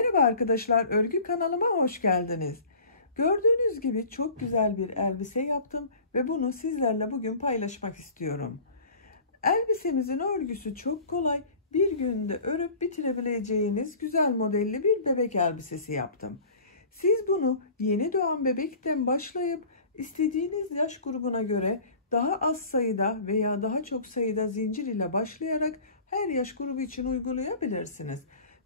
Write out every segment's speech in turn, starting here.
Merhaba arkadaşlar, örgü kanalıma hoş geldiniz. Gördüğünüz gibi çok güzel bir elbise yaptım ve bunu sizlerle bugün paylaşmak istiyorum. Elbisemizin örgüsü çok kolay, bir günde örüp bitirebileceğiniz güzel modelli bir bebek elbisesi yaptım. Siz bunu yeni doğan bebekten başlayıp istediğiniz yaş grubuna göre daha az sayıda veya daha çok sayıda zincir ile başlayarak her yaş grubu için uygulayabilirsiniz.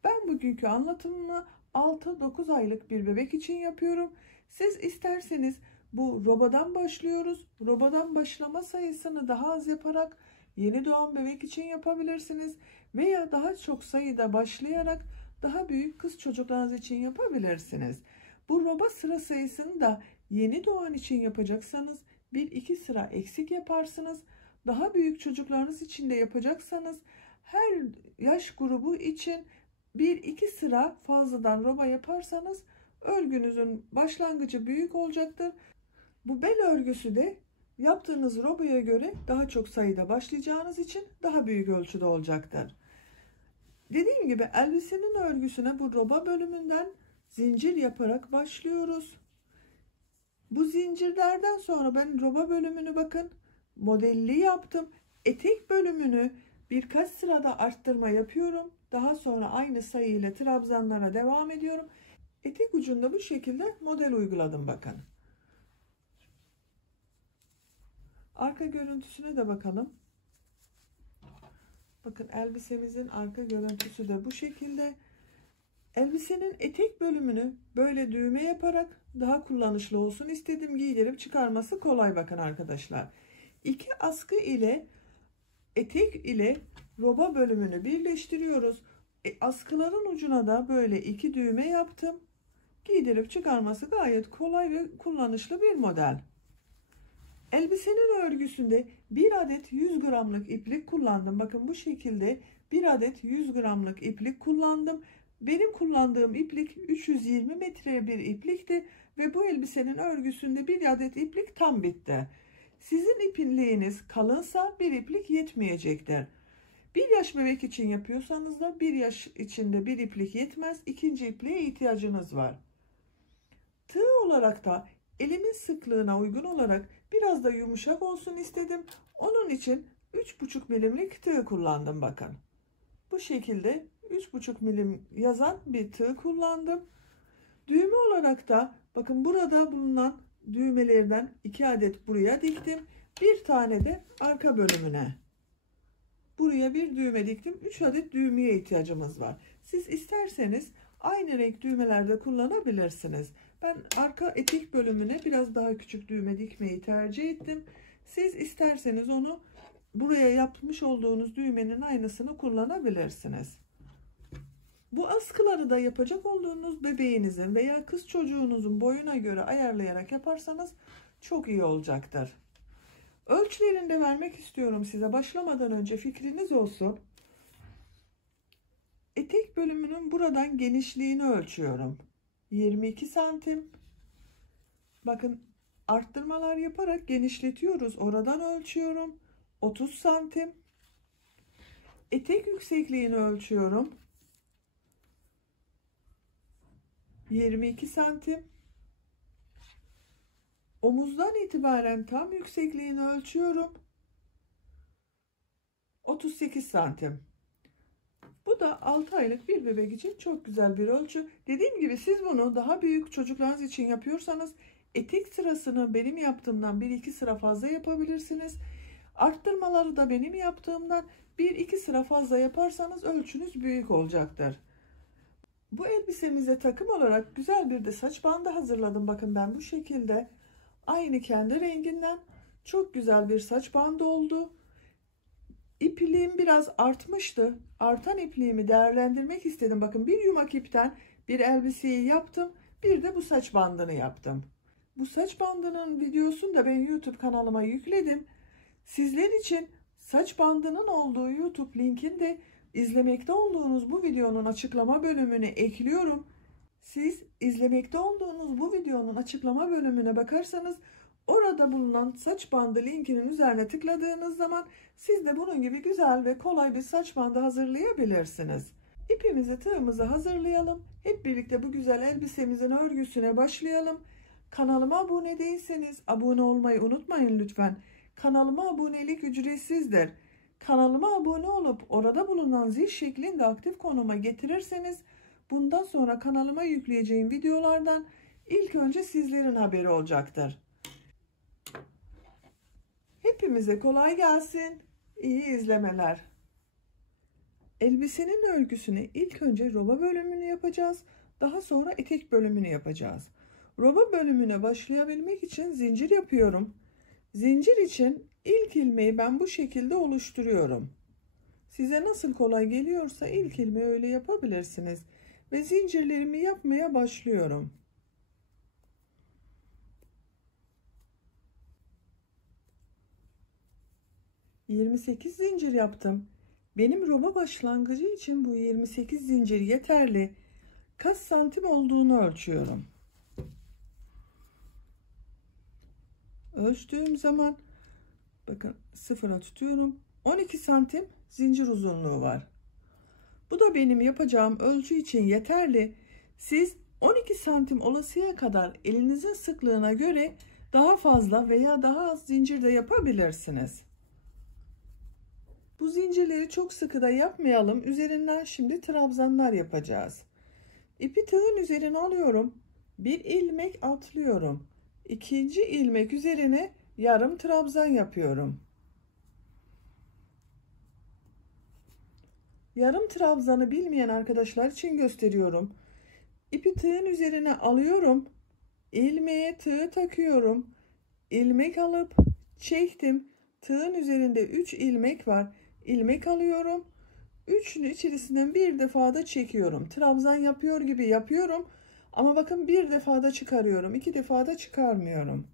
Ben bugünkü anlatımını 6-9 aylık bir bebek için yapıyorum. Siz isterseniz bu robadan başlıyoruz. Robadan başlama sayısını daha az yaparak yeni doğan bebek için yapabilirsiniz. Veya daha çok sayıda başlayarak daha büyük kız çocuklarınız için yapabilirsiniz. Bu roba sıra sayısını da yeni doğan için yapacaksanız 1-2 sıra eksik yaparsınız. Daha büyük çocuklarınız için de yapacaksanız her yaş grubu için 1-2 sıra fazladan roba yaparsanız örgünüzün başlangıcı büyük olacaktır. Bu bel örgüsü de yaptığınız robaya göre daha çok sayıda başlayacağınız için daha büyük ölçüde olacaktır. Dediğim gibi elbisenin örgüsüne bu roba bölümünden zincir yaparak başlıyoruz. Bu zincirlerden sonra ben roba bölümünü bakın modelli yaptım. Etek bölümünü birkaç sırada arttırma yapıyorum. Daha sonra aynı sayı ile trabzanlara devam ediyorum. Etek ucunda bu şekilde model uyguladım bakın. Arka görüntüsüne de bakalım. Bakın elbisemizin arka görüntüsü de bu şekilde. Elbisenin etek bölümünü böyle düğme yaparak daha kullanışlı olsun istedim. Giydirip çıkarması kolay bakın arkadaşlar. İki askı ile etek ile roba bölümünü birleştiriyoruz. Askıların ucuna da böyle iki düğme yaptım. Giydirip çıkarması gayet kolay ve kullanışlı bir model. Elbisenin örgüsünde bir adet 100 gramlık iplik kullandım. Bakın bu şekilde bir adet 100 gramlık iplik kullandım. Benim kullandığım iplik 320 metre bir iplikti ve bu elbisenin örgüsünde bir adet iplik tam bitti. Sizin ipinliğiniz kalınsa bir iplik yetmeyecektir. Bir yaş bebek için yapıyorsanız da bir yaş içinde bir iplik yetmez. İkinci ipliğe ihtiyacınız var. Tığ olarak da elimin sıklığına uygun olarak biraz da yumuşak olsun istedim. Onun için 3,5 milimlik tığ kullandım bakın. Bu şekilde 3,5 milim yazan bir tığ kullandım. Düğme olarak da bakın burada bulunan düğmelerden 2 adet buraya diktim. Bir tane de arka bölümüne. Buraya bir düğme diktim. 3 adet düğmeye ihtiyacımız var. Siz isterseniz aynı renk düğmelerde kullanabilirsiniz. Ben arka etek bölümüne biraz daha küçük düğme dikmeyi tercih ettim. Siz isterseniz onu buraya yapmış olduğunuz düğmenin aynısını kullanabilirsiniz. Bu askıları da yapacak olduğunuz bebeğinizin veya kız çocuğunuzun boyuna göre ayarlayarak yaparsanız çok iyi olacaktır. Ölçülerini de vermek istiyorum size. Başlamadan önce fikriniz olsun. Etek bölümünün buradan genişliğini ölçüyorum. 22 santim. Bakın arttırmalar yaparak genişletiyoruz. Oradan ölçüyorum. 30 santim. Etek yüksekliğini ölçüyorum. 22 santim. Omuzdan itibaren tam yüksekliğini ölçüyorum. 38 santim. Bu da 6 aylık bir bebek için çok güzel bir ölçü. Dediğim gibi siz bunu daha büyük çocuklarınız için yapıyorsanız etek sırasını benim yaptığımdan 1-2 sıra fazla yapabilirsiniz. Arttırmaları da benim yaptığımdan 1-2 sıra fazla yaparsanız ölçünüz büyük olacaktır. Bu elbisemize takım olarak güzel bir de saç bandı hazırladım. Bakın ben bu şekilde aynı kendi renginden çok güzel bir saç bandı oldu. İpliğim biraz artmıştı. Artan ipliğimi değerlendirmek istedim. Bakın bir yumak ipten bir elbiseyi yaptım. Bir de bu saç bandını yaptım. Bu saç bandının videosunu da ben YouTube kanalıma yükledim. Sizler için saç bandının olduğu YouTube linkini de izlemekte olduğunuz bu videonun açıklama bölümüne ekliyorum. Siz izlemekte olduğunuz bu videonun açıklama bölümüne bakarsanız orada bulunan saç bandı linkinin üzerine tıkladığınız zaman siz de bunun gibi güzel ve kolay bir saç bandı hazırlayabilirsiniz. İpimizi, tığımızı hazırlayalım. Hep birlikte bu güzel elbisemizin örgüsüne başlayalım. Kanalıma abone değilseniz abone olmayı unutmayın lütfen. Kanalıma abonelik ücretsizdir. Kanalıma abone olup orada bulunan zil şeklinde aktif konuma getirirseniz bundan sonra kanalıma yükleyeceğim videolardan ilk önce sizlerin haberi olacaktır. Hepimize kolay gelsin. İyi izlemeler. Elbisenin örgüsüne ilk önce roba bölümünü yapacağız. Daha sonra etek bölümünü yapacağız. Roba bölümüne başlayabilmek için zincir yapıyorum. Zincir için ilk ilmeği ben bu şekilde oluşturuyorum. Size nasıl kolay geliyorsa ilk ilmeği öyle yapabilirsiniz. Ve zincirlerimi yapmaya başlıyorum. ...28 zincir yaptım. Benim roba başlangıcı için bu 28 zincir yeterli. Kaç santim olduğunu ölçüyorum. Ölçtüğüm zaman bakın sıfıra tutuyorum. 12 santim zincir uzunluğu var. Bu da benim yapacağım ölçü için yeterli. Siz 12 santim olasıya kadar elinizin sıklığına göre daha fazla veya daha az zincir de yapabilirsiniz. Bu zincirleri çok sıkı da yapmayalım. Üzerinden şimdi trabzanlar yapacağız. İpi tığın üzerine alıyorum. Bir ilmek atlıyorum. İkinci ilmek üzerine yarım trabzan yapıyorum. Yarım trabzanı bilmeyen arkadaşlar için gösteriyorum. İpi tığın üzerine alıyorum. İlmeğe tığ takıyorum. İlmek alıp çektim. Tığın üzerinde 3 ilmek var. İlmek alıyorum. Üçünü içerisinden bir defada çekiyorum. Trabzan yapıyor gibi yapıyorum. Ama bakın bir defada çıkarıyorum. 2 defada çıkarmıyorum.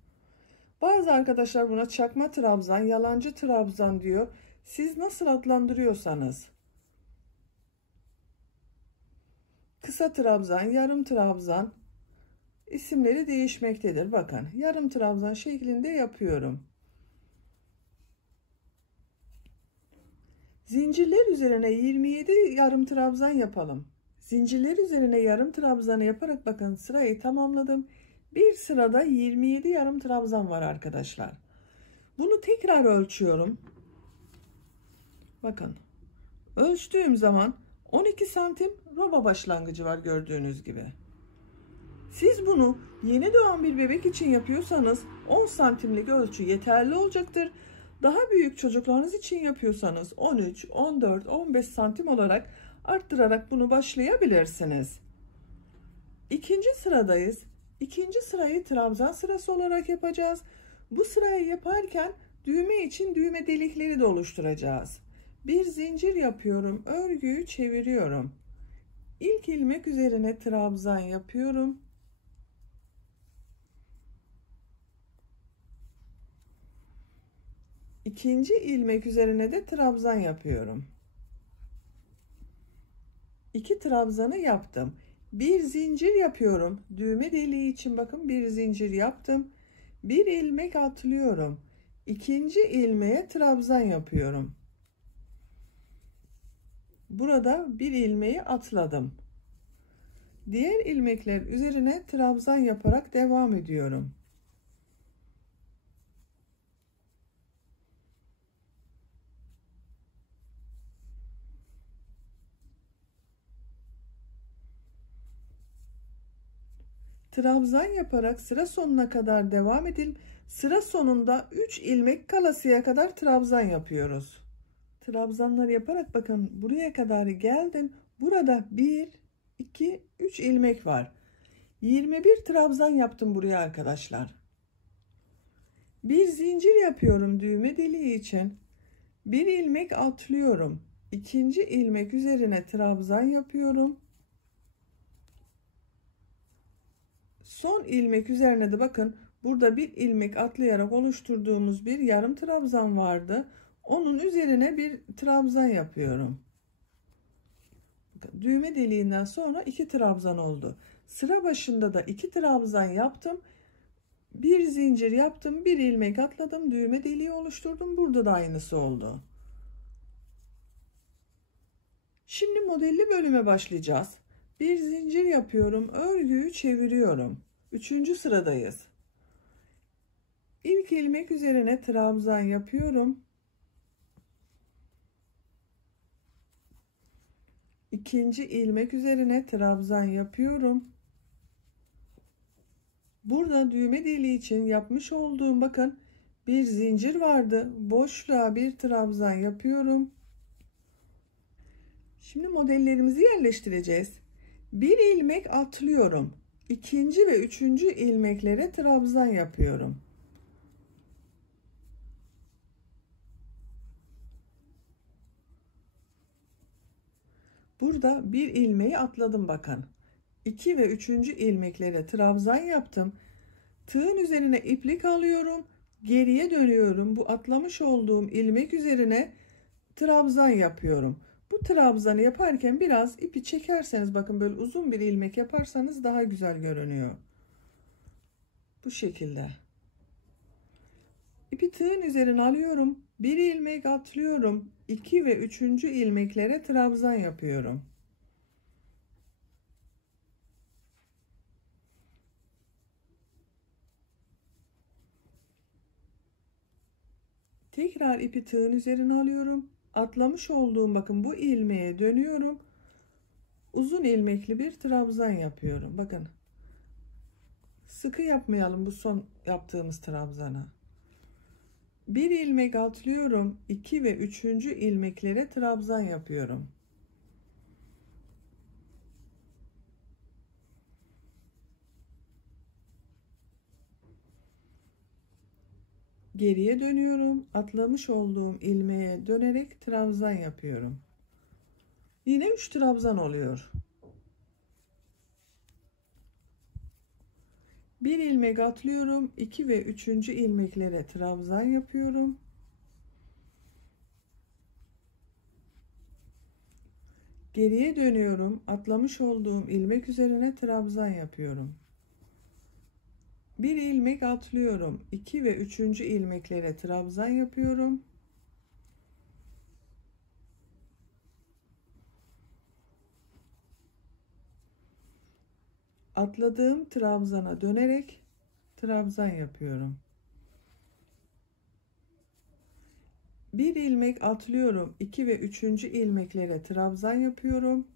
Bazı arkadaşlar buna çakma trabzan, yalancı trabzan diyor. Siz nasıl adlandırıyorsanız. Kısa trabzan, yarım trabzan isimleri değişmektedir. Bakın yarım trabzan şeklinde yapıyorum. Zincirler üzerine 27 yarım trabzan yapalım. Zincirler üzerine yarım trabzanı yaparak bakın sırayı tamamladım. Bir sırada 27 yarım trabzan var arkadaşlar. Bunu tekrar ölçüyorum. Bakın ölçtüğüm zaman 12 santim roba başlangıcı var gördüğünüz gibi. Siz bunu yeni doğan bir bebek için yapıyorsanız 10 santimlik ölçü yeterli olacaktır. Daha büyük çocuklarınız için yapıyorsanız 13, 14, 15 santim olarak arttırarak bunu başlayabilirsiniz. İkinci sıradayız. İkinci sırayı trabzan sırası olarak yapacağız. Bu sırayı yaparken düğme için düğme delikleri de oluşturacağız. Bir zincir yapıyorum. Örgüyü çeviriyorum. İlk ilmek üzerine trabzan yapıyorum. İkinci ilmek üzerine de trabzan yapıyorum. 2 trabzanı yaptım. Bir zincir yapıyorum. Düğme deliği için bakın bir zincir yaptım. Bir ilmek atlıyorum. İkinci ilmeğe trabzan yapıyorum. Burada bir ilmeği atladım. Diğer ilmekler üzerine trabzan yaparak devam ediyorum. Trabzan yaparak sıra sonuna kadar devam edelim. Sıra sonunda 3 ilmek kalasıya kadar trabzan yapıyoruz. Trabzanlar yaparak bakın buraya kadar geldim. Burada 1, 2, 3 ilmek var. 21 trabzan yaptım buraya arkadaşlar. Bir zincir yapıyorum düğme deliği için. Bir ilmek atlıyorum. İkinci ilmek üzerine trabzan yapıyorum. Son ilmek üzerine de bakın burada bir ilmek atlayarak oluşturduğumuz bir yarım trabzan vardı. Onun üzerine bir trabzan yapıyorum. Bakın, düğme deliğinden sonra 2 trabzan oldu. Sıra başında da 2 trabzan yaptım. Bir zincir yaptım, bir ilmek atladım, düğme deliği oluşturdum. Burada da aynısı oldu. Şimdi modelli bölüme başlayacağız. Bir zincir yapıyorum, örgüyü çeviriyorum. Üçüncü sıradayız. İlk ilmek üzerine trabzan yapıyorum. İkinci ilmek üzerine trabzan yapıyorum. Burada düğme deliği için yapmış olduğum, bakın, bir zincir vardı. Boşluğa bir trabzan yapıyorum. Şimdi modellerimizi yerleştireceğiz. Bir ilmek atlıyorum. İkinci ve üçüncü ilmeklere trabzan yapıyorum. Burada bir ilmeği atladım, bakın. 2 ve 3. ilmeklere trabzan yaptım. Tığın üzerine iplik alıyorum. Geriye dönüyorum. Bu atlamış olduğum ilmek üzerine trabzan yapıyorum. Bu trabzanı yaparken biraz ipi çekerseniz, bakın, böyle uzun bir ilmek yaparsanız daha güzel görünüyor. Bu şekilde. İpi tığın üzerine alıyorum. Bir ilmek atlıyorum. 2 ve 3. ilmeklere trabzan yapıyorum. Tekrar ipi tığın üzerine alıyorum. Atlamış olduğum, bakın, bu ilmeğe dönüyorum. Uzun ilmekli bir trabzan yapıyorum. Bakın. Sıkı yapmayalım bu son yaptığımız trabzana. Bir ilmek atlıyorum. 2 ve 3. ilmeklere trabzan yapıyorum. Geriye dönüyorum. Atlamış olduğum ilmeğe dönerek trabzan yapıyorum. Yine 3 trabzan oluyor. Bir ilmek atlıyorum. 2 ve 3. ilmeklere trabzan yapıyorum. Geriye dönüyorum. Atlamış olduğum ilmek üzerine trabzan yapıyorum. Bir ilmek atlıyorum. 2 ve 3. ilmeklere trabzan yapıyorum. Atladığım trabzana dönerek trabzan yapıyorum. Bir ilmek atlıyorum. 2 ve 3. ilmeklere trabzan yapıyorum.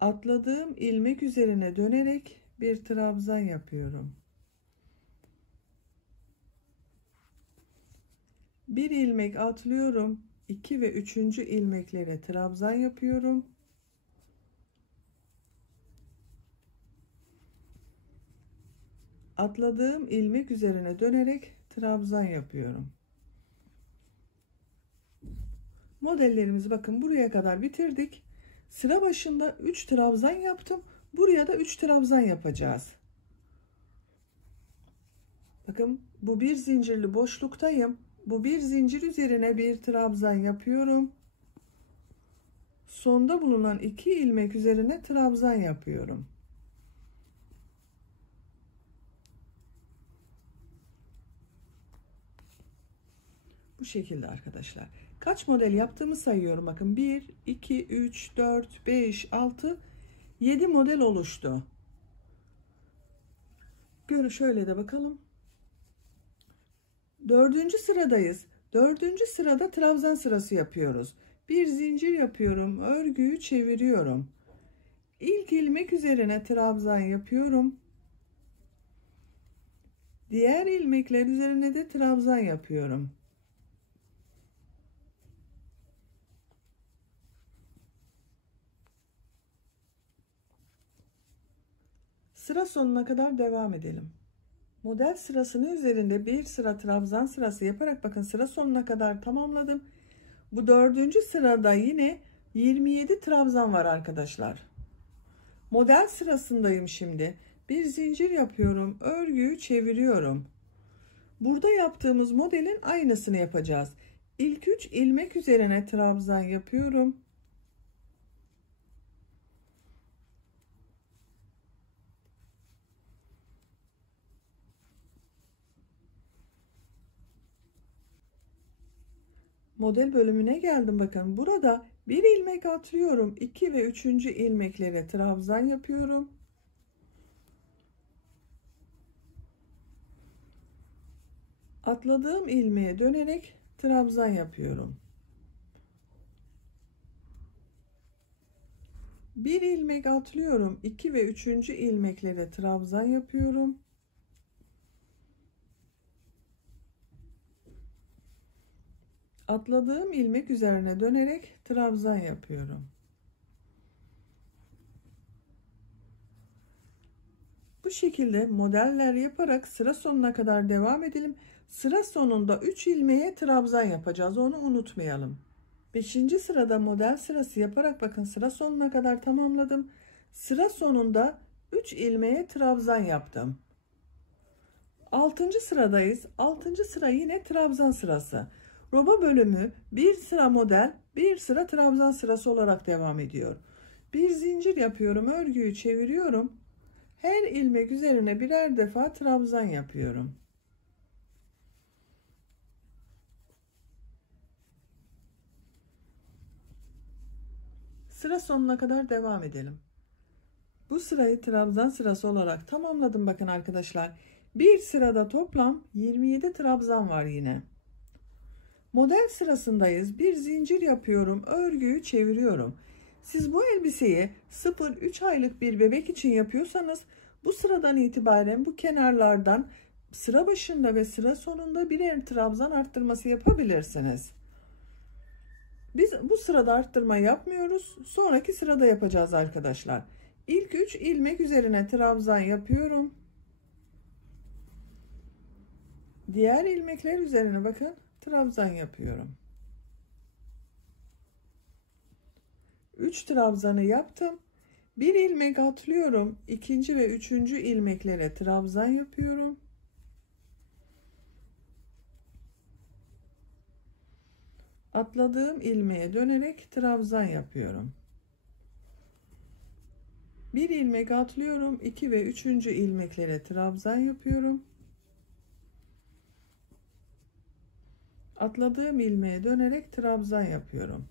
Atladığım ilmek üzerine dönerek bir trabzan yapıyorum. Bir ilmek atlıyorum. 2 ve 3. ilmeklere trabzan yapıyorum. Atladığım ilmek üzerine dönerek trabzan yapıyorum. Modellerimizi, bakın, buraya kadar bitirdik. Sıra başında 3 trabzan yaptım. Buraya da 3 trabzan yapacağız. Bakın, bu bir zincirli boşluktayım. Bu bir zincir üzerine bir trabzan yapıyorum. Sonda bulunan 2 ilmek üzerine trabzan yapıyorum. Bu şekilde arkadaşlar. Kaç model yaptığımı sayıyorum. Bakın, 1, 2, 3, 4, 5, 6, 7 model oluştu. Şöyle de bakalım. 4. sıradayız. 4. sırada trabzan sırası yapıyoruz. Bir zincir yapıyorum. Örgüyü çeviriyorum. İlk ilmek üzerine trabzan yapıyorum. Diğer ilmekler üzerine de trabzan yapıyorum. Sıra sonuna kadar devam edelim. Model sırasının üzerinde bir sıra trabzan sırası yaparak, bakın, sıra sonuna kadar tamamladım. Bu 4. sırada yine 27 trabzan var arkadaşlar. Model sırasındayım şimdi. Bir zincir yapıyorum. Örgüyü çeviriyorum. Burada yaptığımız modelin aynısını yapacağız. İlk 3 ilmek üzerine trabzan yapıyorum. Model bölümüne geldim. Bakın burada bir ilmek atlıyorum. 2 ve 3. ilmeklere trabzan yapıyorum. Atladığım ilmeğe dönerek trabzan yapıyorum. Bir ilmek atlıyorum. 2 ve 3. ilmeklere trabzan yapıyorum. Atladığım ilmek üzerine dönerek trabzan yapıyorum. Bu şekilde modeller yaparak sıra sonuna kadar devam edelim. Sıra sonunda 3 ilmeğe trabzan yapacağız. Onu unutmayalım. 5. sırada model sırası yaparak bakın sıra sonuna kadar tamamladım. Sıra sonunda 3 ilmeğe trabzan yaptım. 6. sıradayız. 6. sıra yine trabzan sırası. Roba bölümü bir sıra model, bir sıra trabzan sırası olarak devam ediyor. Bir zincir yapıyorum, örgüyü çeviriyorum. Her ilmek üzerine birer defa trabzan yapıyorum. Sıra sonuna kadar devam edelim. Bu sırayı trabzan sırası olarak tamamladım bakın arkadaşlar. Bir sırada toplam 27 trabzan var yine. Model sırasındayız. Bir zincir yapıyorum, örgüyü çeviriyorum. Siz bu elbiseyi 0-3 aylık bir bebek için yapıyorsanız bu sıradan itibaren bu kenarlardan sıra başında ve sıra sonunda birer trabzan arttırması yapabilirsiniz. Biz bu sırada arttırma yapmıyoruz. Sonraki sırada yapacağız arkadaşlar. İlk 3 ilmek üzerine trabzan yapıyorum. Diğer ilmekler üzerine bakın trabzan yapıyorum. 3 trabzanı yaptım. Bir ilmek atlıyorum. 2. ve 3. ilmeklere trabzan yapıyorum. Atladığım ilmeğe dönerek trabzan yapıyorum. Bir ilmek atlıyorum. 2 ve 3. ilmeklere trabzan yapıyorum. Atladığım ilmeğe dönerek trabzan yapıyorum.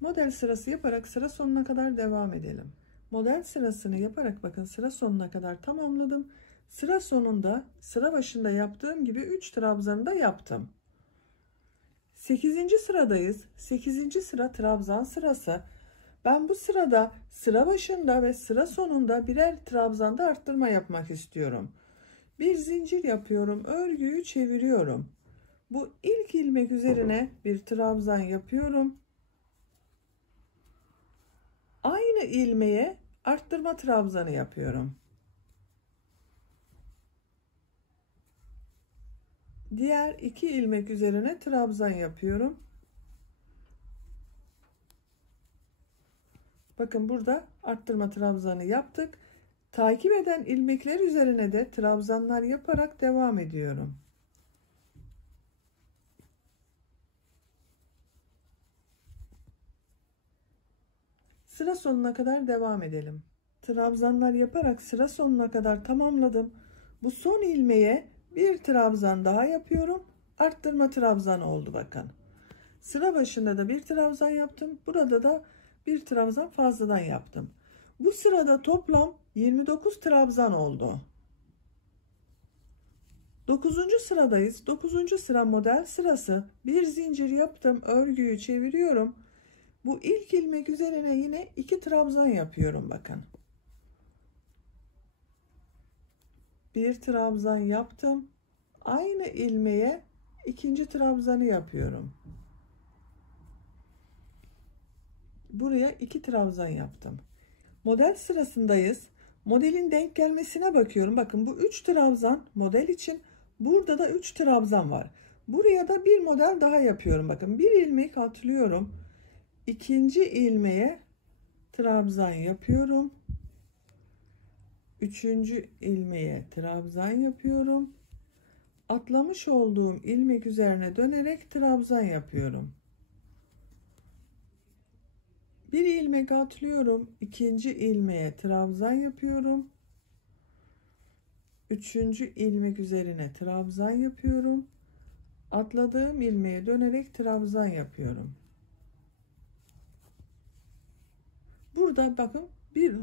Model sırası yaparak sıra sonuna kadar devam edelim. Model sırasını yaparak bakın sıra sonuna kadar tamamladım. Sıra sonunda sıra başında yaptığım gibi 3 trabzanı da yaptım. 8. sıradayız. 8. sıra trabzan sırası. Ben bu sırada sıra başında ve sıra sonunda birer trabzanda arttırma yapmak istiyorum. Bir zincir yapıyorum, örgüyü çeviriyorum. Bu ilk ilmek üzerine bir trabzan yapıyorum. Aynı ilmeğe arttırma trabzanı yapıyorum. Diğer 2 ilmek üzerine trabzan yapıyorum. Bakın burada arttırma trabzanı yaptık. Takip eden ilmekler üzerine de trabzanlar yaparak devam ediyorum. Sıra sonuna kadar devam edelim. Trabzanlar yaparak sıra sonuna kadar tamamladım. Bu son ilmeğe bir trabzan daha yapıyorum. Arttırma trabzan oldu bakın. Sıra başında da bir trabzan yaptım. Burada da bir trabzan fazladan yaptım. Bu sırada toplam 29 trabzan oldu. 9. sıradayız. 9. sıra model sırası. Bir zincir yaptım. Örgüyü çeviriyorum. Bu ilk ilmek üzerine yine 2 trabzan yapıyorum bakın. Bir trabzan yaptım. Aynı ilmeğe 2. trabzanı yapıyorum. Buraya 2 trabzan yaptım. Model sırasındayız. Modelin denk gelmesine bakıyorum. Bakın bu 3 trabzan model için. Burada da 3 trabzan var. Buraya da bir model daha yapıyorum. Bakın bir ilmek atlıyorum. 2. ilmeğe trabzan yapıyorum. 3. ilmeğe trabzan yapıyorum. Atlamış olduğum ilmek üzerine dönerek trabzan yapıyorum. Bir ilmek atlıyorum. 2. ilmeğe trabzan yapıyorum. 3. ilmek üzerine trabzan yapıyorum. Atladığım ilmeğe dönerek trabzan yapıyorum. Burada bakın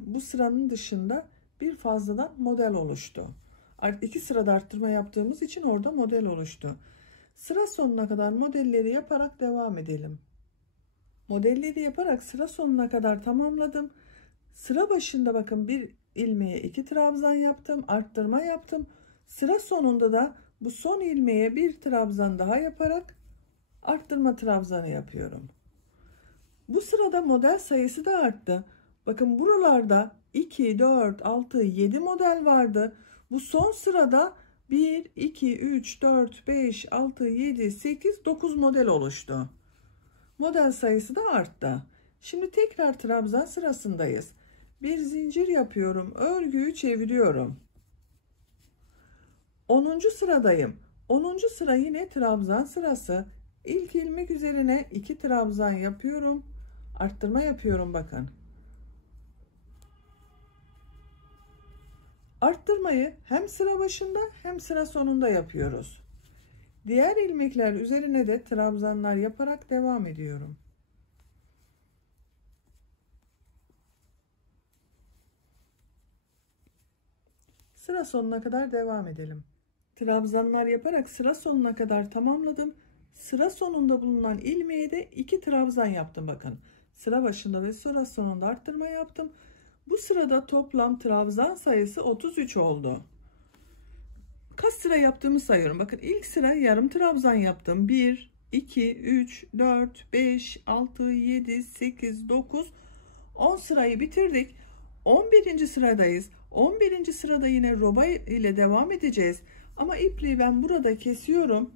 bu sıranın dışında bir fazladan model oluştu. Artık 2 sırada arttırma yaptığımız için orada model oluştu. Sıra sonuna kadar modelleri yaparak devam edelim. Modelleri yaparak sıra sonuna kadar tamamladım. Sıra başında bakın bir ilmeğe 2 trabzan yaptım, arttırma yaptım. Sıra sonunda da bu son ilmeğe bir trabzan daha yaparak arttırma trabzanı yapıyorum. Bu sırada model sayısı da arttı. Bakın buralarda 2, 4, 6, 7 model vardı. Bu son sırada 1, 2, 3, 4, 5, 6, 7, 8, 9 model oluştu. Model sayısı da arttı. Şimdi tekrar trabzan sırasındayız. Bir zincir yapıyorum. Örgüyü çeviriyorum. 10. sıradayım. 10. sıra yine trabzan sırası. İlk ilmek üzerine 2 trabzan yapıyorum. Arttırma yapıyorum bakın. Arttırmayı hem sıra başında hem sıra sonunda yapıyoruz. Diğer ilmekler üzerine de trabzanlar yaparak devam ediyorum. Sıra sonuna kadar devam edelim. Trabzanlar yaparak sıra sonuna kadar tamamladım. Sıra sonunda bulunan ilmeğe de 2 trabzan yaptım bakın. Sıra başında ve sıra sonunda arttırma yaptım. Bu sırada toplam trabzan sayısı 33 oldu. Kaç sıra yaptığımı sayıyorum. Bakın ilk sıra yarım trabzan yaptım. 1, 2, 3, 4, 5, 6, 7, 8, 9, 10 sırayı bitirdik. 11. sıradayız. 11. sırada yine roba ile devam edeceğiz. Ama ipliği ben burada kesiyorum.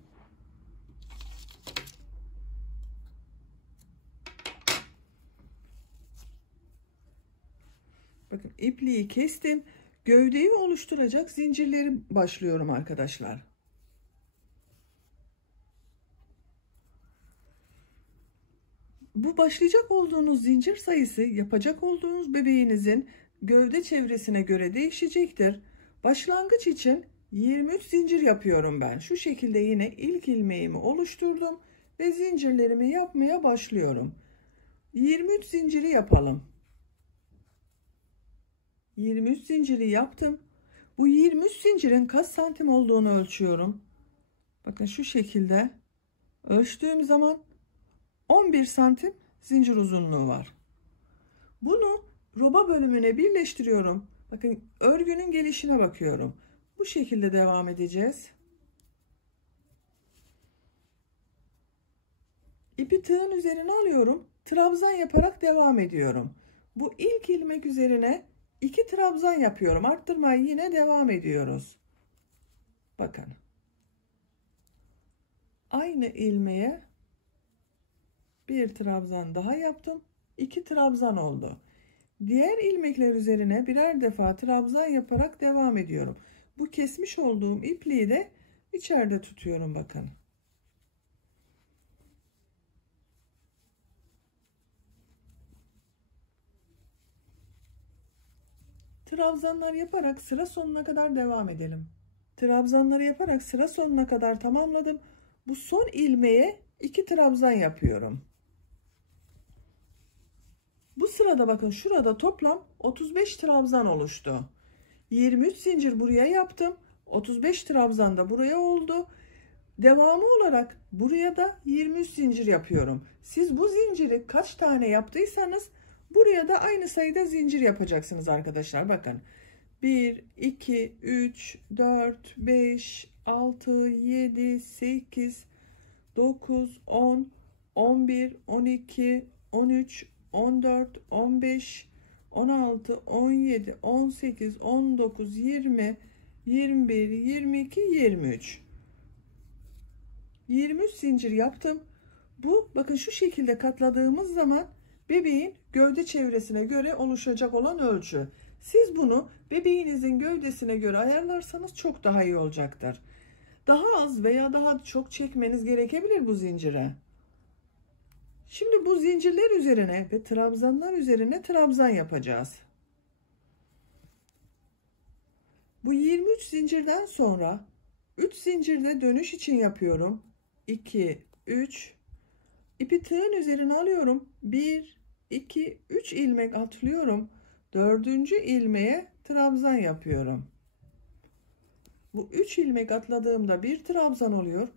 Bakın ipliği kestim. Gövdeyi oluşturacak zincirleri başlıyorum arkadaşlar. Bu başlayacak olduğunuz zincir sayısı yapacak olduğunuz bebeğinizin gövde çevresine göre değişecektir. Başlangıç için 23 zincir yapıyorum ben. Şu şekilde yine ilk ilmeğimi oluşturdum ve zincirlerimi yapmaya başlıyorum. 23 zinciri yapalım. 23 zinciri yaptım. Bu 23 zincirin kaç santim olduğunu ölçüyorum. Bakın şu şekilde ölçtüğüm zaman 11 santim zincir uzunluğu var. Bunu roba bölümüne birleştiriyorum. Bakın örgünün gelişine bakıyorum. Bu şekilde devam edeceğiz. İpi tığın üzerine alıyorum. Trabzan yaparak devam ediyorum. Bu ilk ilmek üzerine 2 trabzan yapıyorum. Arttırmayı yine devam ediyoruz. Bakın. Aynı ilmeğe bir trabzan daha yaptım. 2 trabzan oldu. Diğer ilmekler üzerine birer defa trabzan yaparak devam ediyorum. Bu kesmiş olduğum ipliği de içeride tutuyorum bakın. Trabzanlar yaparak sıra sonuna kadar devam edelim. Trabzanları yaparak sıra sonuna kadar tamamladım. Bu son ilmeğe 2 trabzan yapıyorum. Bu sırada bakın şurada toplam 35 trabzan oluştu. 23 zincir buraya yaptım. 35 trabzan da buraya oldu. Devamı olarak buraya da 23 zincir yapıyorum. Siz bu zinciri kaç tane yaptıysanız buraya da aynı sayıda zincir yapacaksınız arkadaşlar. Bakın 1, 2, 3, 4, 5, 6, 7, 8, 9, 10, 11, 12, 13, 14, 15, 16, 17, 18, 19, 20, 21, 22, 23. 23 zincir yaptım. Bu bakın şu şekilde katladığımız zaman bebeğin gövde çevresine göre oluşacak olan ölçü. Siz bunu bebeğinizin gövdesine göre ayarlarsanız çok daha iyi olacaktır. Daha az veya daha çok çekmeniz gerekebilir bu zincire. Şimdi bu zincirler üzerine ve trabzanlar üzerine trabzan yapacağız. Bu 23 zincirden sonra 3 zincirde dönüş için yapıyorum. 2, 3. İpi tığın üzerine alıyorum. 1, 2, 3 ilmek atlıyorum. 4. ilmeğe trabzan yapıyorum. Bu 3 ilmek atladığımda bir trabzan oluyor.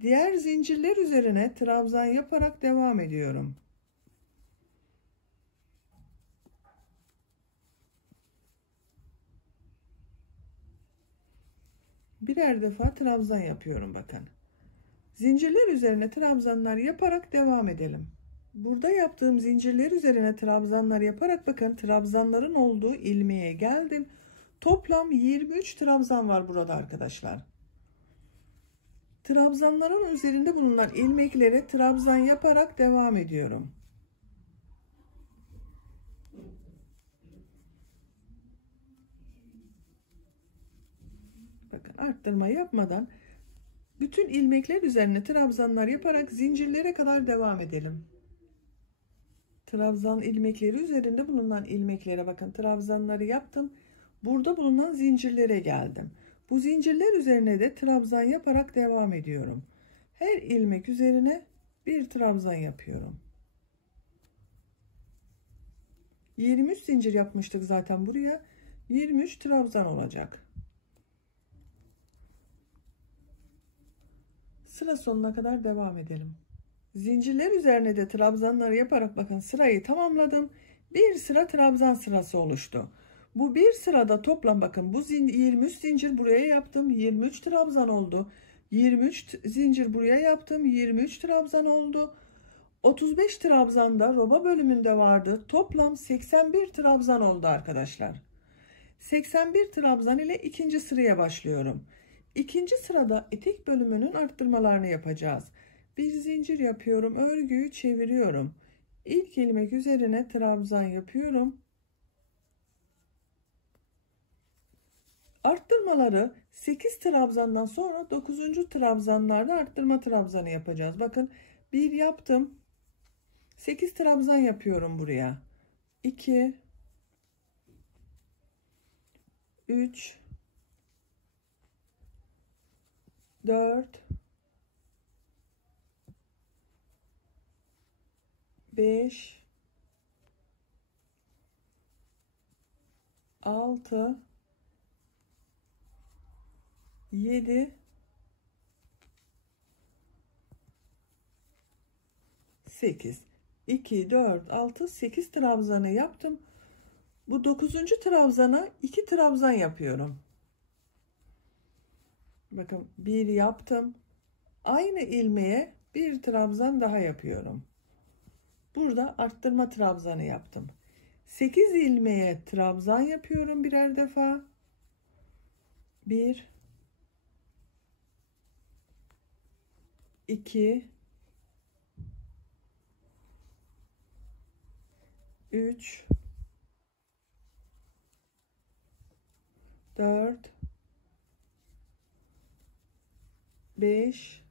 Diğer zincirler üzerine trabzan yaparak devam ediyorum. Birer defa trabzan yapıyorum bakın. Zincirler üzerine trabzanlar yaparak devam edelim. Burada yaptığım zincirler üzerine trabzanlar yaparak bakın trabzanların olduğu ilmeğe geldim. Toplam 23 trabzan var burada arkadaşlar. Trabzanların üzerinde bulunan ilmeklere trabzan yaparak devam ediyorum. Bakın arttırma yapmadan bütün ilmekler üzerine trabzanlar yaparak zincirlere kadar devam edelim. Trabzan ilmekleri üzerinde bulunan ilmeklere bakın trabzanları yaptım. Burada bulunan zincirlere geldim. Bu zincirler üzerine de trabzan yaparak devam ediyorum. Her ilmek üzerine bir trabzan yapıyorum. 23 zincir yapmıştık zaten buraya. 23 trabzan olacak. Sıra sonuna kadar devam edelim. Zincirler üzerine de trabzanları yaparak bakın sırayı tamamladım. Bir sıra trabzan sırası oluştu. Bu bir sırada toplam bakın bu 23 zincir buraya yaptım. 23 trabzan oldu. 23 zincir buraya yaptım. 23 trabzan oldu. 35 trabzan da roba bölümünde vardı. Toplam 81 trabzan oldu arkadaşlar. 81 trabzan ile ikinci sıraya başlıyorum. İkinci sırada etek bölümünün arttırmalarını yapacağız. Bir zincir yapıyorum, örgüyü çeviriyorum. İlk ilmek üzerine trabzan yapıyorum. Arttırmaları 8 trabzandan sonra 9. trabzanlarda arttırma trabzanı yapacağız. Bakın 1 yaptım. 8 trabzan yapıyorum buraya. 2 3 4 5 6 7 8 2 4 6 8 trabzanı yaptım. Bu 9. trabzana 2 trabzan yapıyorum. Bakın 1 yaptım. Aynı ilmeğe bir trabzan daha yapıyorum. Burada arttırma trabzanı yaptım. 8 ilmeğe trabzan yapıyorum birer defa. 1 2 3 4 5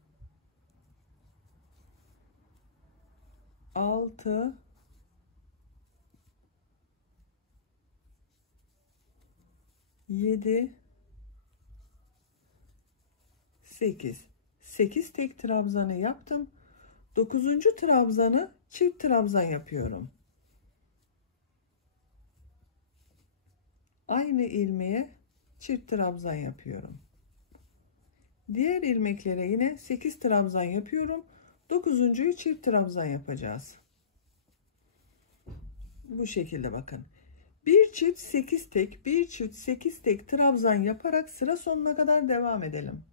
6 7 8 8 tek trabzanı yaptım. 9. trabzanı çift trabzan yapıyorum. Aynı ilmeğe çift trabzan yapıyorum. Diğer ilmeklere yine 8 trabzan yapıyorum. 9.'yu çift trabzan yapacağız. Bu şekilde bakın. Bir çift 8 tek, bir çift 8 tek trabzan yaparak sıra sonuna kadar devam edelim.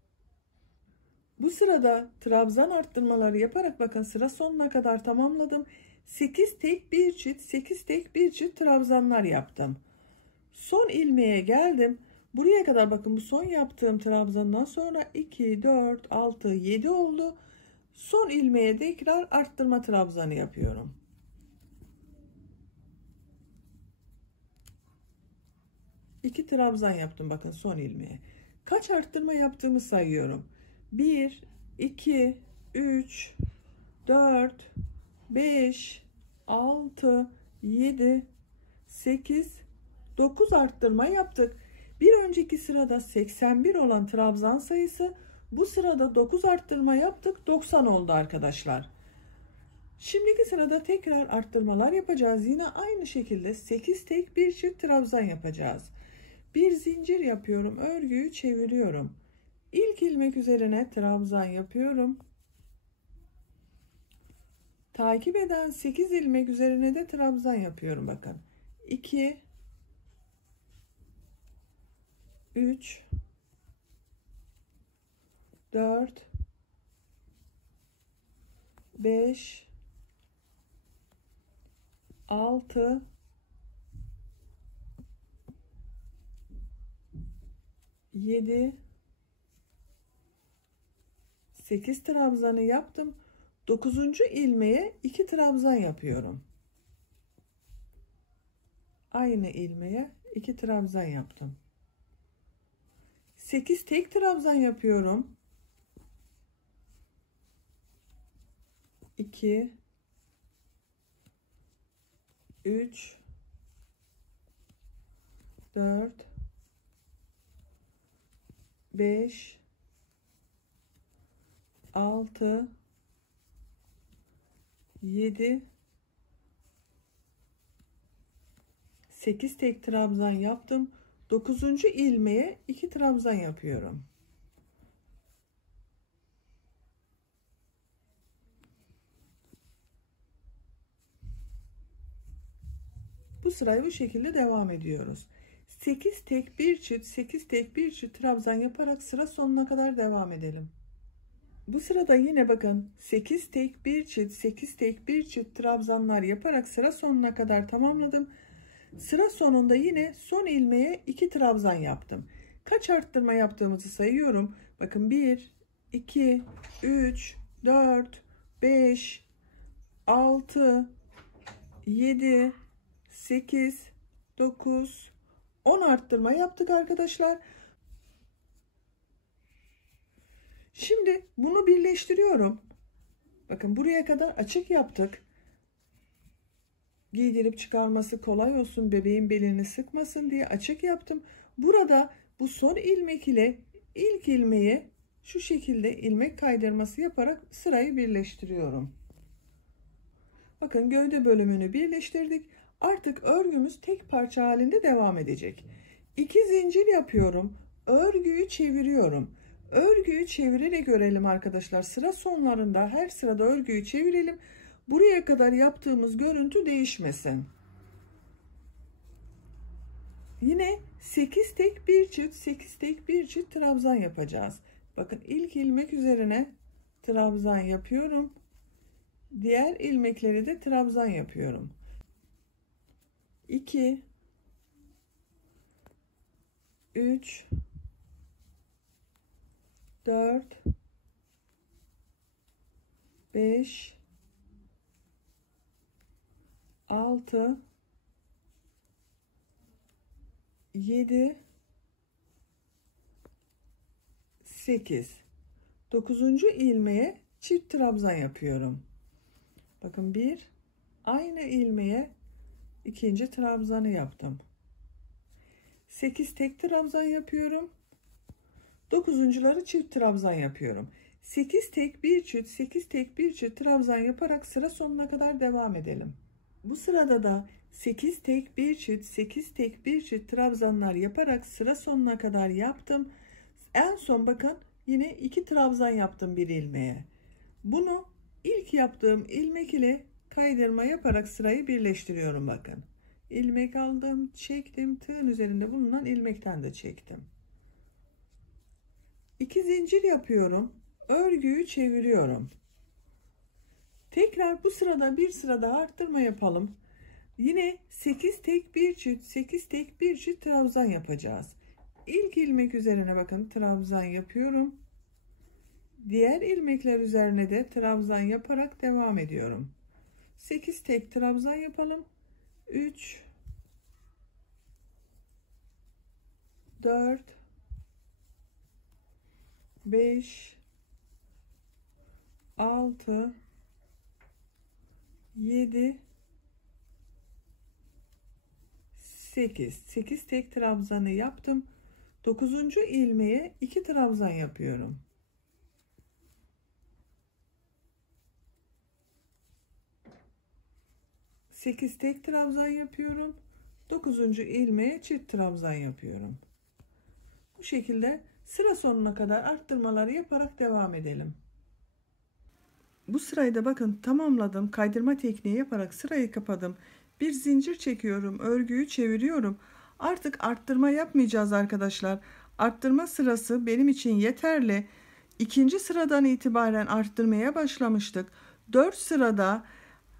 Bu sırada trabzan arttırmaları yaparak bakın sıra sonuna kadar tamamladım. 8 tek, bir çift, 8 tek, bir çift trabzanlar yaptım. Son ilmeğe geldim. Buraya kadar bakın bu son yaptığım trabzandan sonra 2, 4, 6, 7 oldu. Son ilmeğe tekrar arttırma trabzanı yapıyorum. İki trabzan yaptım bakın son ilmeğe. Kaç arttırma yaptığımı sayıyorum. 1, 2, 3, 4, 5, 6, 7, 8, 9 arttırma yaptık. Bir önceki sırada 81 olan trabzan sayısı Bu sırada 9 arttırma yaptık. 90 oldu arkadaşlar. Şimdiki sırada tekrar arttırmalar yapacağız. Yine aynı şekilde 8 tek bir çift trabzan yapacağız. Bir zincir yapıyorum. Örgüyü çeviriyorum. İlk ilmek üzerine trabzan yapıyorum. Takip eden 8 ilmek üzerine de trabzan yapıyorum. Bakın. 2 3 4 5 6 7 8 trabzanı yaptım. 9. ilmeğe 2 trabzan yapıyorum. Aynı ilmeğe 2 trabzan yaptım. 8 tek trabzan yapıyorum. 2 3 4 5 6 7 8 tek trabzan yaptım. 9. ilmeğe 2 trabzan yapıyorum. Bu sırayı bu şekilde devam ediyoruz. 8 tek bir çift 8 tek bir çift trabzan yaparak sıra sonuna kadar devam edelim. Bu sırada yine bakın 8 tek bir çift 8 tek bir çift trabzanlar yaparak sıra sonuna kadar tamamladım. Sıra sonunda yine son ilmeğe 2 trabzan yaptım. Kaç arttırma yaptığımızı sayıyorum. Bakın 1 2 3 4 5 6 7 8 9 10 arttırma yaptık arkadaşlar. Şimdi bunu birleştiriyorum. Bakın buraya kadar açık yaptık. Giydirip çıkarması kolay olsun, bebeğin belini sıkmasın diye açık yaptım. Burada bu son ilmek ile ilk ilmeği şu şekilde ilmek kaydırması yaparak sırayı birleştiriyorum. Bakın gövde bölümünü birleştirdik. Artık örgümüz tek parça halinde devam edecek. 2 zincir yapıyorum. Örgüyü çeviriyorum. Örgüyü çevirerek örelim arkadaşlar. Sıra sonlarında her sırada örgüyü çevirelim. Buraya kadar yaptığımız görüntü değişmesin. Yine 8 tek bir çift 8 tek bir çift trabzan yapacağız. Bakın ilk ilmek üzerine trabzan yapıyorum. Diğer ilmekleri de trabzan yapıyorum. 2 3 4 5 6 7 8 9. ilmeğe çift trabzan yapıyorum. Bakın bir aynı ilmeğe ikinci trabzanı yaptım. 8 tek trabzan yapıyorum. 9'uncuları çift trabzan yapıyorum. 8 tek bir çift 8 tek bir çift trabzan yaparak sıra sonuna kadar devam edelim. Bu sırada da 8 tek bir çift 8 tek bir çift trabzanlar yaparak sıra sonuna kadar yaptım. En son bakın yine 2 trabzan yaptım bir ilmeğe. Bunu ilk yaptığım ilmek ile kaydırma yaparak sırayı birleştiriyorum bakın. İlmek aldım, çektim, tığın üzerinde bulunan ilmekten de çektim. 2 zincir yapıyorum. Örgüyü çeviriyorum. Tekrar bu sırada bir sıra daha arttırma yapalım. Yine 8 tek bir çift 8 tek bir çift trabzan yapacağız. İlk ilmek üzerine bakın trabzan yapıyorum. Diğer ilmekler üzerine de trabzan yaparak devam ediyorum. 8 tek trabzan yapalım. 3 4 5 6 7 8 tek trabzanı yaptım. 9. ilmeğe 2 trabzan yapıyorum. 8 tek trabzan yapıyorum. 9. ilmeğe çift trabzan yapıyorum. Bu şekilde sıra sonuna kadar arttırmaları yaparak devam edelim. Bu sırayı da bakın tamamladım. Kaydırma tekniği yaparak sırayı kapadım. Bir zincir çekiyorum, örgüyü çeviriyorum. Artık arttırma yapmayacağız arkadaşlar. Arttırma sırası benim için yeterli. İkinci sıradan itibaren arttırmaya başlamıştık. 4 sırada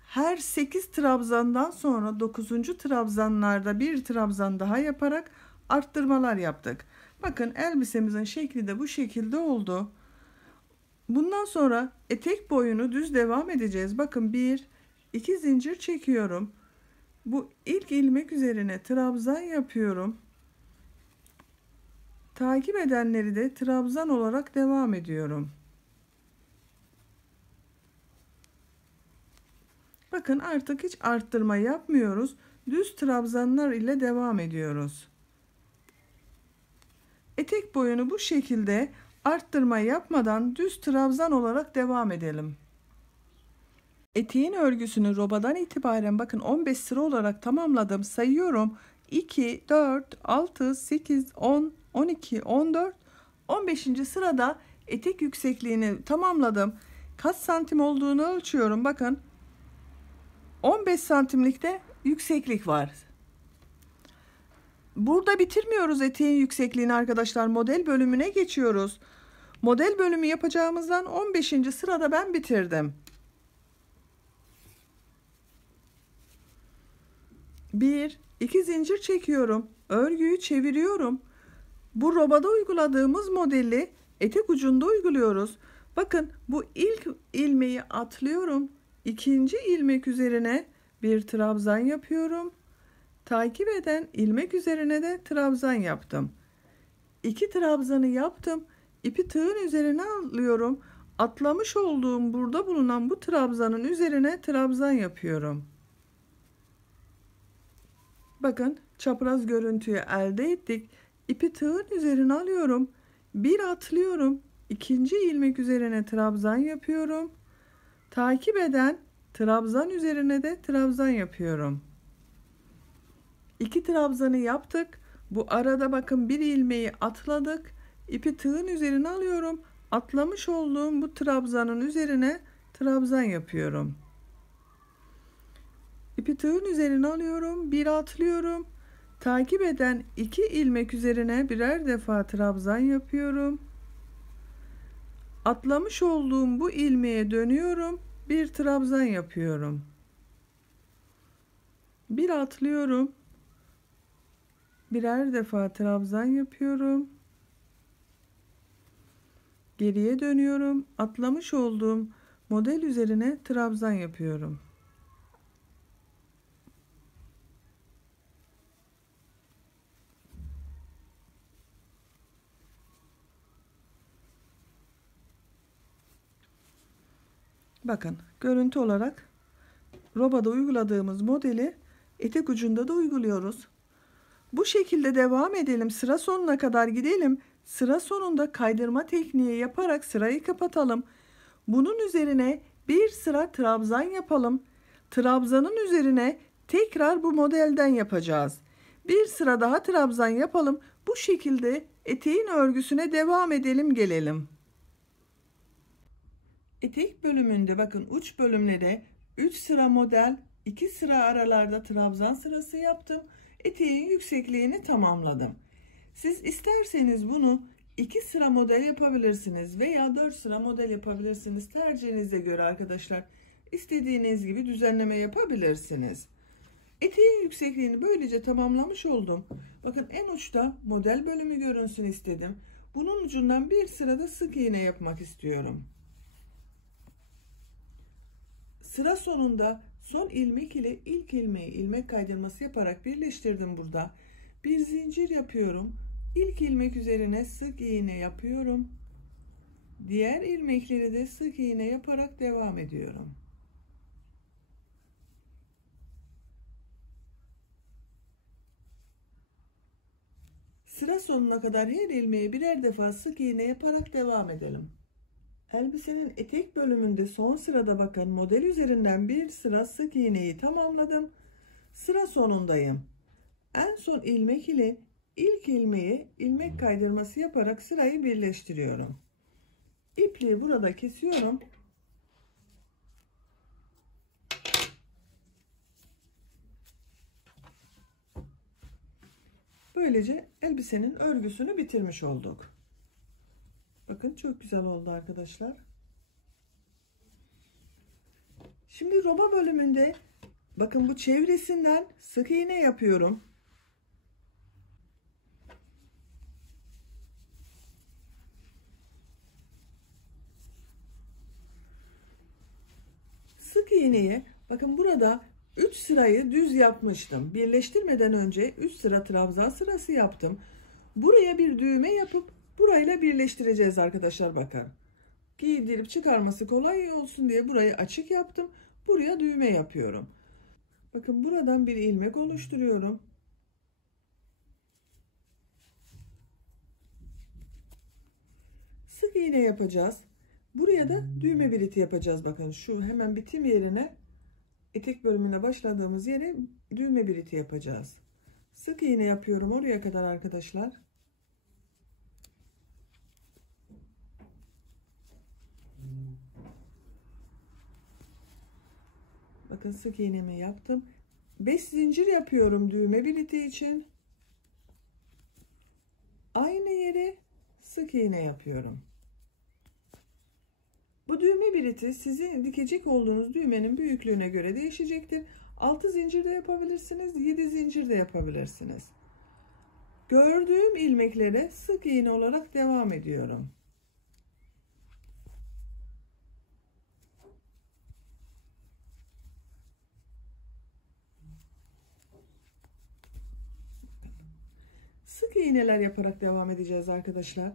her 8 trabzandan sonra 9. trabzanlarda bir trabzan daha yaparak arttırmalar yaptık. Bakın elbisemizin şekli de bu şekilde oldu. Bundan sonra etek boyunu düz devam edeceğiz. Bakın 2 zincir çekiyorum. Bu ilk ilmek üzerine trabzan yapıyorum. Takip edenleri de trabzan olarak devam ediyorum. Bakın artık hiç arttırma yapmıyoruz. Düz trabzanlar ile devam ediyoruz. Etek boyunu bu şekilde arttırma yapmadan düz trabzan olarak devam edelim. Eteğin örgüsünü robadan itibaren bakın 15 sıra olarak tamamladım. Sayıyorum. 2, 4, 6, 8, 10, 12, 14, 15. sırada etek yüksekliğini tamamladım. Kaç santim olduğunu ölçüyorum. Bakın 15 santimlikte yükseklik var. Burada bitirmiyoruz eteğin yüksekliğini arkadaşlar. Model bölümüne geçiyoruz. Model bölümü yapacağımızdan 15. sırada ben bitirdim. 2 zincir çekiyorum. Örgüyü çeviriyorum. Bu robada uyguladığımız modeli etek ucunda uyguluyoruz. Bakın bu ilk ilmeği atlıyorum. İkinci ilmek üzerine bir trabzan yapıyorum. Takip eden ilmek üzerine de trabzan yaptım. 2 trabzanı yaptım. İpi tığın üzerine alıyorum. Atlamış olduğum burada bulunan bu trabzanın üzerine trabzan yapıyorum. Bakın çapraz görüntüyü elde ettik. İpi tığın üzerine alıyorum. Bir atlıyorum. İkinci ilmek üzerine trabzan yapıyorum. Takip eden trabzan üzerine de trabzan yapıyorum. 2 trabzanı yaptık. Bu arada bakın bir ilmeği atladık. İpi tığın üzerine alıyorum. Atlamış olduğum bu trabzanın üzerine trabzan yapıyorum. İpi tığın üzerine alıyorum. Bir atlıyorum. Takip eden 2 ilmek üzerine birer defa trabzan yapıyorum. Atlamış olduğum bu ilmeğe dönüyorum. Bir trabzan yapıyorum. Bir atlıyorum. Birer defa trabzan yapıyorum. Geriye dönüyorum. Atlamış olduğum model üzerine trabzan yapıyorum. Bakın görüntü olarak robada uyguladığımız modeli etek ucunda da uyguluyoruz. Bu şekilde devam edelim. Sıra sonuna kadar gidelim. Sıra sonunda kaydırma tekniği yaparak sırayı kapatalım. Bunun üzerine bir sıra trabzan yapalım. Trabzanın üzerine tekrar bu modelden yapacağız. Bir sıra daha trabzan yapalım. Bu şekilde eteğin örgüsüne devam edelim gelelim. Etek bölümünde bakın uç bölümlere 3 sıra model, 2 sıra aralarda trabzan sırası yaptım. Eteğin yüksekliğini tamamladım. Siz isterseniz bunu 2 sıra model yapabilirsiniz veya 4 sıra model yapabilirsiniz. Tercihinize göre arkadaşlar istediğiniz gibi düzenleme yapabilirsiniz. Eteğin yüksekliğini böylece tamamlamış oldum. Bakın en uçta model bölümü görünsün istedim. Bunun ucundan bir sırada sık iğne yapmak istiyorum. Sıra sonunda son ilmek ile ilk ilmeği ilmek kaydırması yaparak birleştirdim burada. Bir zincir yapıyorum. İlk ilmek üzerine sık iğne yapıyorum. Diğer ilmekleri de sık iğne yaparak devam ediyorum. Sıra sonuna kadar her ilmeğe birer defa sık iğne yaparak devam edelim. Elbisenin etek bölümünde son sırada bakın model üzerinden bir sıra sık iğneyi tamamladım. Sıra sonundayım. En son ilmek ile ilk ilmeği ilmek kaydırması yaparak sırayı birleştiriyorum. İpliği burada kesiyorum. Böylece elbisenin örgüsünü bitirmiş olduk. Bakın çok güzel oldu arkadaşlar. Şimdi roba bölümünde bakın bu çevresinden sık iğne yapıyorum. Sık iğneye bakın burada 3 sırayı düz yapmıştım. Birleştirmeden önce 3 sıra trabzan sırası yaptım. Buraya bir düğme yapıp burayla birleştireceğiz arkadaşlar bakın. Giydirip çıkarması kolay olsun diye burayı açık yaptım. Buraya düğme yapıyorum. Bakın buradan bir ilmek oluşturuyorum. Sık iğne yapacağız. Buraya da düğme biriti yapacağız. Bakın şu hemen bitim yerine etek bölümüne başladığımız yere düğme biriti yapacağız. Sık iğne yapıyorum oraya kadar arkadaşlar. Bakın sık iğnemi yaptım. 5 zincir yapıyorum düğme biriti için. Aynı yere sık iğne yapıyorum. Bu düğme biriti sizin dikecek olduğunuz düğmenin büyüklüğüne göre değişecektir. 6 zincir de yapabilirsiniz, 7 zincir de yapabilirsiniz. Gördüğüm ilmeklere sık iğne olarak devam ediyorum. Sık iğneler yaparak devam edeceğiz arkadaşlar.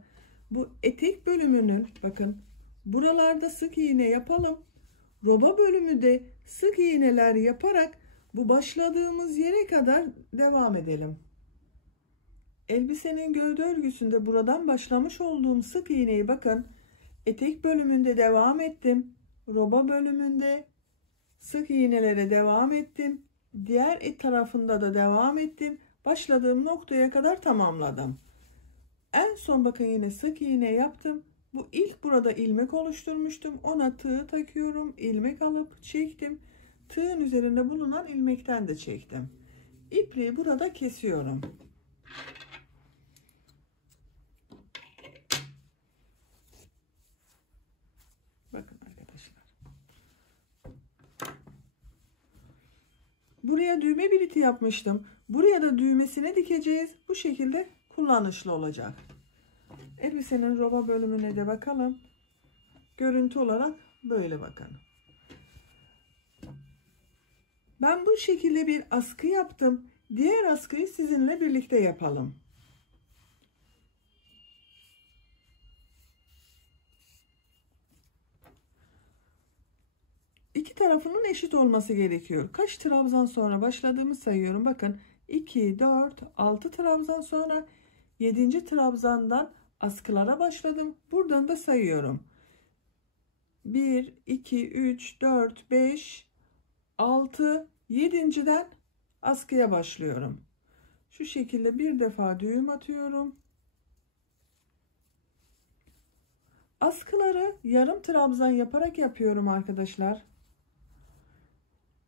Bu etek bölümünün bakın buralarda sık iğne yapalım. Roba bölümü de sık iğneler yaparak bu başladığımız yere kadar devam edelim. Elbisenin gövde örgüsünde buradan başlamış olduğum sık iğneyi bakın etek bölümünde devam ettim. Roba bölümünde sık iğnelere devam ettim. Diğer tarafında da devam ettim. Başladığım noktaya kadar tamamladım. En son bakın yine sık iğne yaptım. Bu ilk burada ilmek oluşturmuştum. Ona tığ takıyorum. İlmek alıp çektim. Tığın üzerinde bulunan ilmekten de çektim. İpliği burada kesiyorum. Bakın arkadaşlar. Buraya düğme biriti yapmıştım. Buraya da düğmesini dikeceğiz. Bu şekilde kullanışlı olacak. Elbisenin roba bölümüne de bakalım. Görüntü olarak böyle bakın. Ben bu şekilde bir askı yaptım. Diğer askıyı sizinle birlikte yapalım. İki tarafının eşit olması gerekiyor. Kaç trabzan sonra başladığımı sayıyorum. Bakın 2, 4, 6 trabzan sonra 7. trabzandan askılara başladım. Buradan da sayıyorum. 1, 2, 3, 4, 5, 6, 7.den askıya başlıyorum. Şu şekilde bir defa düğüm atıyorum. Askıları yarım trabzan yaparak yapıyorum arkadaşlar.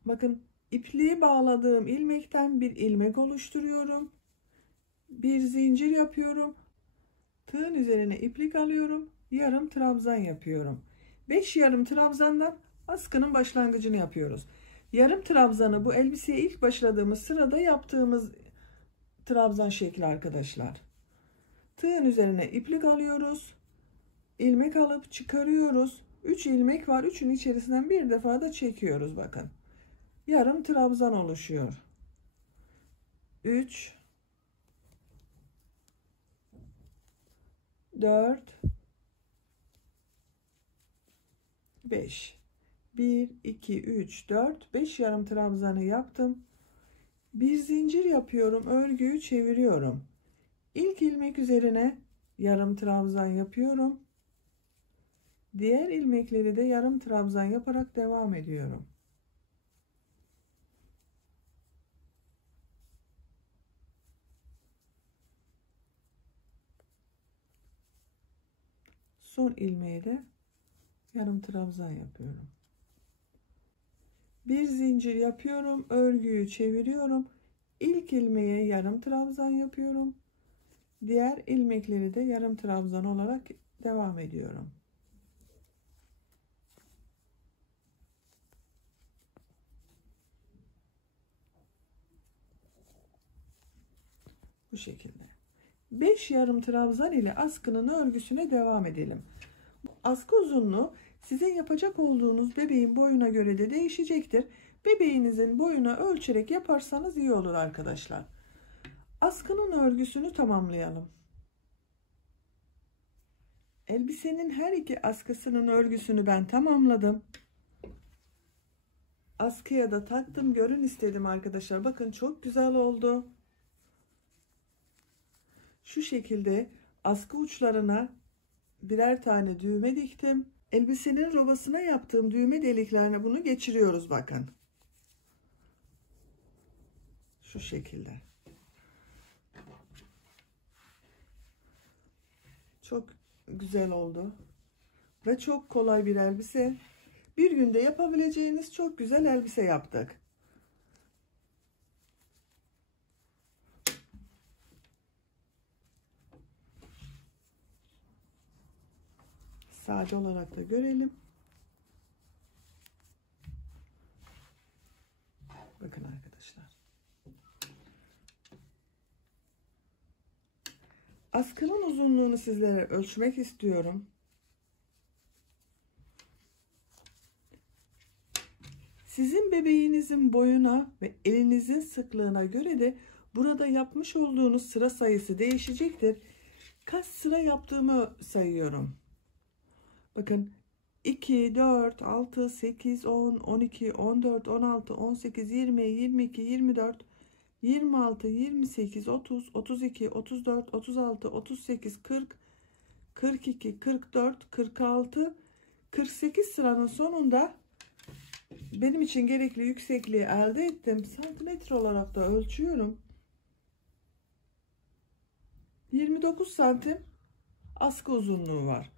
Bakın ipliği bağladığım ilmekten bir ilmek oluşturuyorum. Bir zincir yapıyorum. Tığın üzerine iplik alıyorum. Yarım trabzan yapıyorum. 5 yarım trabzandan askının başlangıcını yapıyoruz. Yarım trabzanı bu elbiseye ilk başladığımız sırada yaptığımız trabzan şekli arkadaşlar. Tığın üzerine iplik alıyoruz. İlmek alıp çıkarıyoruz. 3 ilmek var. 3'ün içerisinden bir defa da çekiyoruz bakın. Yarım trabzan oluşuyor. 3 4 5 1 2 3 4 5 yarım trabzanı yaptım. Bir zincir yapıyorum, örgüyü çeviriyorum. İlk ilmek üzerine yarım trabzan yapıyorum. Diğer ilmekleri de yarım trabzan yaparak devam ediyorum. Son ilmeği de yarım trabzan yapıyorum. Bir zincir yapıyorum, örgüyü çeviriyorum. İlk ilmeğe yarım trabzan yapıyorum. Diğer ilmekleri de yarım trabzan olarak devam ediyorum. Bu şekilde. 5 yarım trabzan ile askının örgüsüne devam edelim. Askı uzunluğu sizin yapacak olduğunuz bebeğin boyuna göre de değişecektir. Bebeğinizin boyuna ölçerek yaparsanız iyi olur arkadaşlar. Askının örgüsünü tamamlayalım. Elbisenin her iki askısının örgüsünü ben tamamladım. Askıya da taktım, görün istedim arkadaşlar. Bakın çok güzel oldu. Şu şekilde askı uçlarına birer tane düğme diktim. Elbisenin robasına yaptığım düğme deliklerine bunu geçiriyoruz bakın. Şu şekilde. Çok güzel oldu. Ve çok kolay bir elbise. Bir günde yapabileceğiniz çok güzel elbise yaptık. Sade olarak da görelim. Bakın arkadaşlar. Askının uzunluğunu sizlere ölçmek istiyorum. Sizin bebeğinizin boyuna ve elinizin sıklığına göre de burada yapmış olduğunuz sıra sayısı değişecektir. Kaç sıra yaptığımı sayıyorum. Bakın 2, 4, 6, 8, 10, 12, 14, 16, 18, 20, 22, 24, 26, 28, 30, 32, 34, 36, 38, 40, 42, 44, 46, 48 sıranın sonunda benim için gerekli yüksekliği elde ettim. Santimetre olarak da ölçüyorum. 29 santim askı uzunluğu var.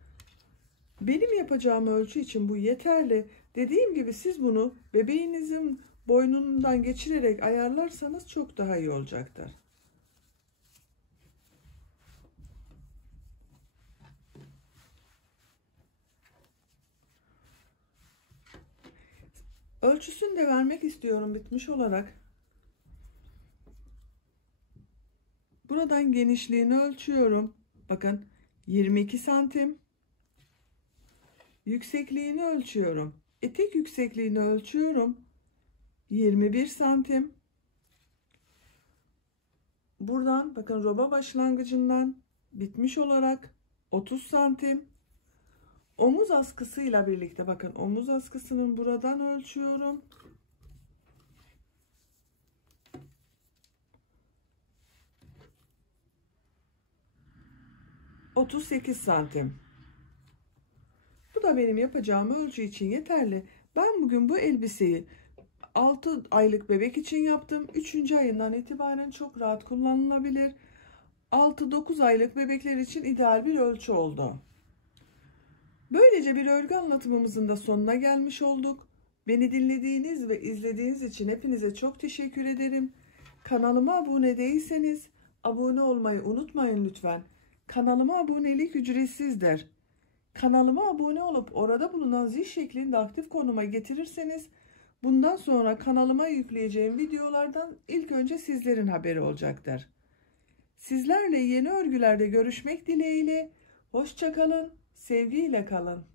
Benim yapacağım ölçü için bu yeterli. Dediğim gibi siz bunu bebeğinizin boynundan geçirerek ayarlarsanız çok daha iyi olacaktır. Ölçüsünü de vermek istiyorum bitmiş olarak. Buradan genişliğini ölçüyorum. Bakın 22 santim. Yüksekliğini ölçüyorum. Etek yüksekliğini ölçüyorum. 21 santim. Buradan bakın roba başlangıcından bitmiş olarak 30 santim. Omuz askısıyla birlikte bakın omuz askısının buradan ölçüyorum. 38 santim. Bu da benim yapacağım ölçü için yeterli. Ben bugün bu elbiseyi 6 aylık bebek için yaptım. 3. ayından itibaren çok rahat kullanılabilir. 6-9 aylık bebekler için ideal bir ölçü oldu. Böylece bir örgü anlatımımızın da sonuna gelmiş olduk. Beni dinlediğiniz ve izlediğiniz için hepinize çok teşekkür ederim. Kanalıma abone değilseniz abone olmayı unutmayın lütfen. Kanalıma abonelik ücretsizdir. Kanalıma abone olup orada bulunan zil şeklinde aktif konuma getirirseniz bundan sonra kanalıma yükleyeceğim videolardan ilk önce sizlerin haberi olacaktır. Sizlerle yeni örgülerde görüşmek dileğiyle. Hoşça kalın, sevgiyle kalın.